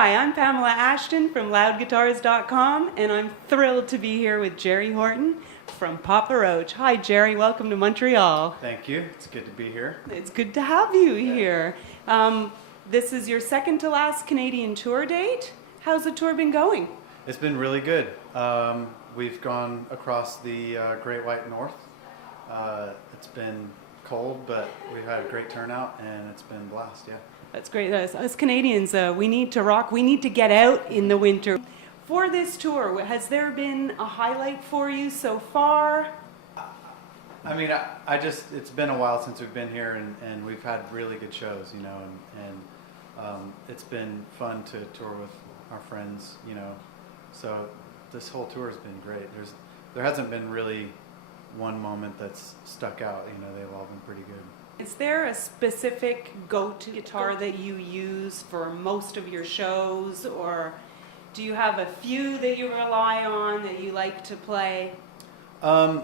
Hi, I'm Pamela Ashton from loudguitars.com, and I'm thrilled to be here with Jerry Horton from Papa Roach. Hi, Jerry. Welcome to Montreal. Thank you. It's good to be here. It's good to have you here. This is your second to last Canadian tour date. How's the tour been going? It's been really good. We've gone across the Great White North. It's been cold, but we've had a great turnout, and it's been a blast, yeah. That's great. Us Canadians, we need to rock. We need to get out in the winter. For this tour, has there been a highlight for you so far? I mean, it's been a while since we've been here, and we've had really good shows, you know, and it's been fun to tour with our friends, you know. So this whole tour has been great. There hasn't been really one moment that's stuck out, you know. They've all been pretty good. Is there a specific go-to guitar that you use for most of your shows, or do you have a few that you rely on that you like to play? I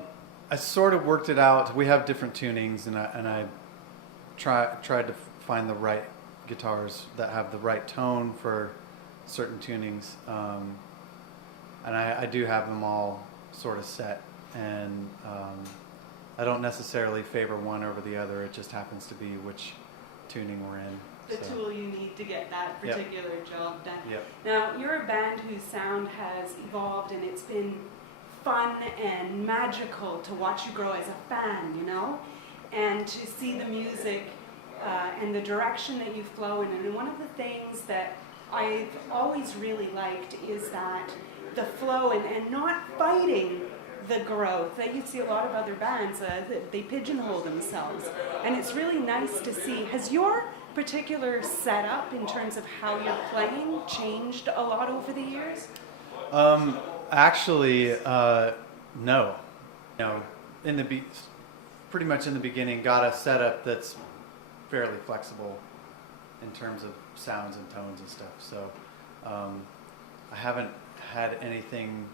sort of worked it out. We have different tunings, and I tried to find the right guitars that have the right tone for certain tunings, and I do have them all sort of set, and I don't necessarily favor one over the other. It just happens to be which tuning we're in. The tool you need to get that particular job done. Yep. Now, you're a band whose sound has evolved, and it's been fun and magical to watch you grow as a fan, you know, and to see the music and the direction that you flow in. And one of the things that I've always really liked is that the flow and not fighting the growth. You see a lot of other bands, they pigeonhole themselves, and it's really nice to see. Has your particular setup in terms of how you're playing changed a lot over the years? Actually, no. You know, pretty much in the beginning, got a setup that's fairly flexible in terms of sounds and tones and stuff. So I haven't had anything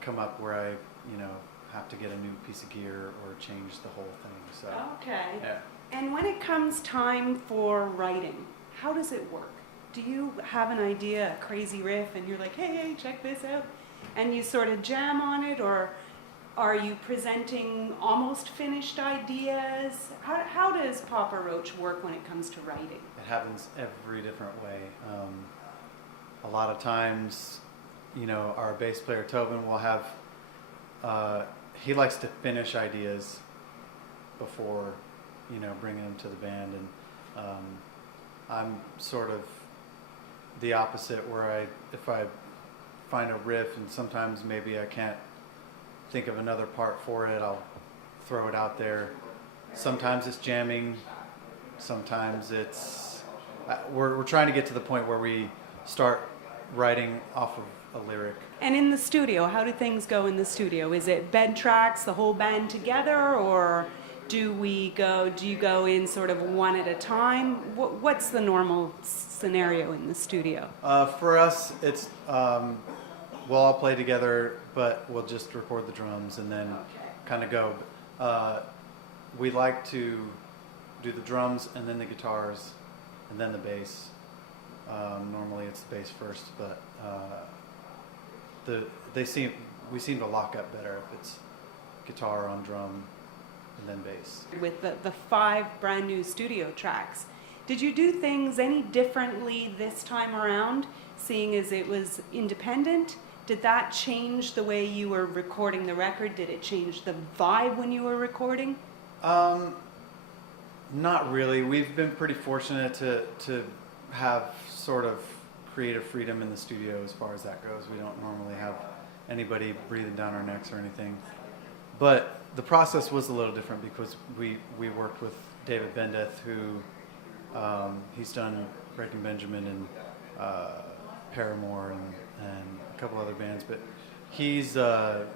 come up where I, you know, have to get a new piece of gear or change the whole thing. So okay. Yeah. And when it comes time for writing, how does it work? Do you have an idea, a crazy riff, and you're like, hey, check this out, and you sort of jam on it, or are you presenting almost finished ideas? How does Papa Roach work when it comes to writing? It happens every different way. A lot of times, you know, our bass player Tobin will have, he likes to finish ideas before, you know, bringing them to the band, and I'm sort of the opposite, where if I find a riff and sometimes maybe I can't think of another part for it, I'll throw it out there. Sometimes it's jamming, sometimes it's, we're trying to get to the point where we start writing off of a lyric. And in the studio, how do things go in the studio? Is it bed tracks, the whole band together, or do you go in sort of one at a time? What's the normal scenario in the studio? For us, it's, we'll all play together, but we'll just record the drums and then kind of go. We like to do the drums and then the guitars and then the bass. Normally it's the bass first, but we seem to lock up better if it's guitar on drum and then bass. With the 5 brand new studio tracks, did you do things any differently this time around, seeing as it was independent? Did that change the way you were recording the record? Did it change the vibe when you were recording? Not really. We've been pretty fortunate to have sort of creative freedom in the studio as far as that goes. We don't normally have anybody breathing down our necks or anything. But the process was a little different because we worked with David Bendeth, who he's done Breaking Benjamin and Paramore and a couple other bands, but he's a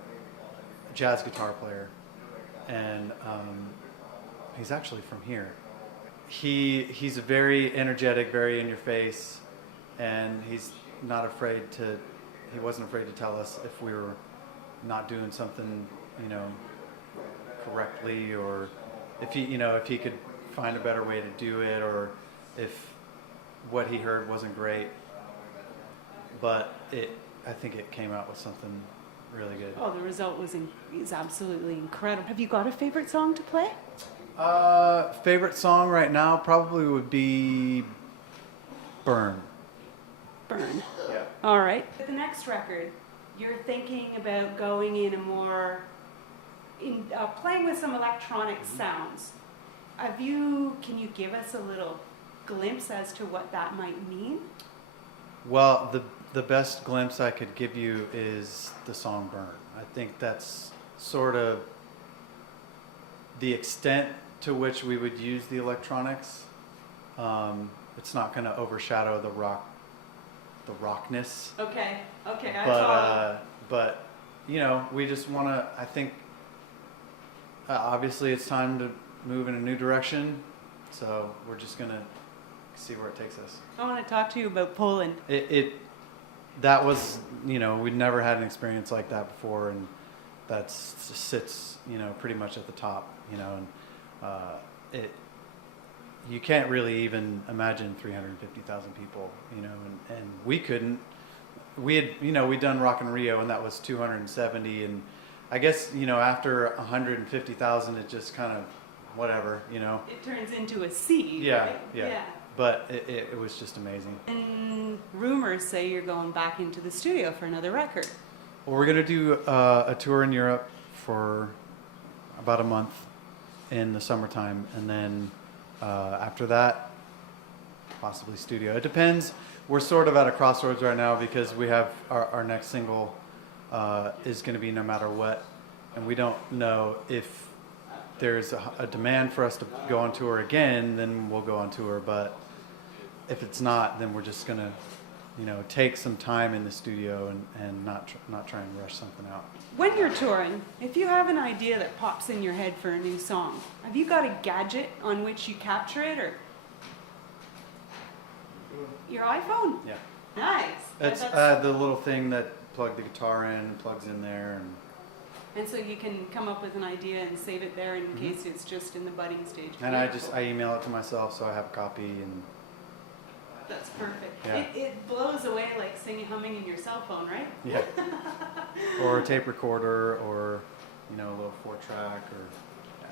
jazz guitar player, and he's actually from here. He's very energetic, very in your face, and he's not afraid he wasn't afraid to tell us if we were not doing something, you know, correctly, or if he could find a better way to do it, or if what he heard wasn't great. but I think it came out with something really good. Oh, the result is absolutely incredible. Have you got a favorite song to play? Favorite song right now probably would be Burn. Burn. Yeah. All right. With the next record, you're thinking about going in a more, playing with some electronic sounds. Can you give us a little glimpse as to what that might mean? Well, the best glimpse I could give you is the song Burn. I think that's sort of the extent to which we would use the electronics. It's not going to overshadow the rockness. Okay, I follow. But you know, we just want to. I think obviously it's time to move in a new direction, so we're just gonna see where it takes us. I want to talk to you about Poland. That was, you know, we'd never had an experience like that before, and that sits, you know, pretty much at the top, you know, and you can't really even imagine 350,000 people, you know, and we couldn't. We had, you know, we'd done Rock in Rio, and that was 270, and I guess, you know, after 150,000, it just kind of whatever, you know. It turns into a sea. Yeah, right? yeah. But it was just amazing. And rumors say you're going back into the studio for another record. Well, we're going to do a tour in Europe for about a month in the summertime, and then after that, possibly studio. It depends. We're sort of at a crossroads right now because we have our next single is going to be No Matter What, and we don't know if there's a demand for us to go on tour again, then we'll go on tour. But if it's not, then we're just going to, you know, take some time in the studio and not try and rush something out. When you're touring, if you have an idea that pops in your head for a new song, have you got a gadget on which you capture it, or your iPhone? Yeah. Nice. It's the little thing that plugs the guitar in, plugs in there, and so you can come up with an idea and save it there in case it's just in the budding stage. and I email it to myself so I have a copy, and That's perfect. Yeah. It blows away like humming in your cell phone, right? yeah, or a tape recorder, or, you know, a little 4-track, or yeah.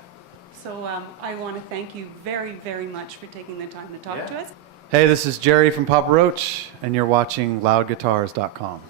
So I want to thank you very, very much for taking the time to talk to us. Hey, this is Jerry from Papa Roach, and you're watching loudguitars.com.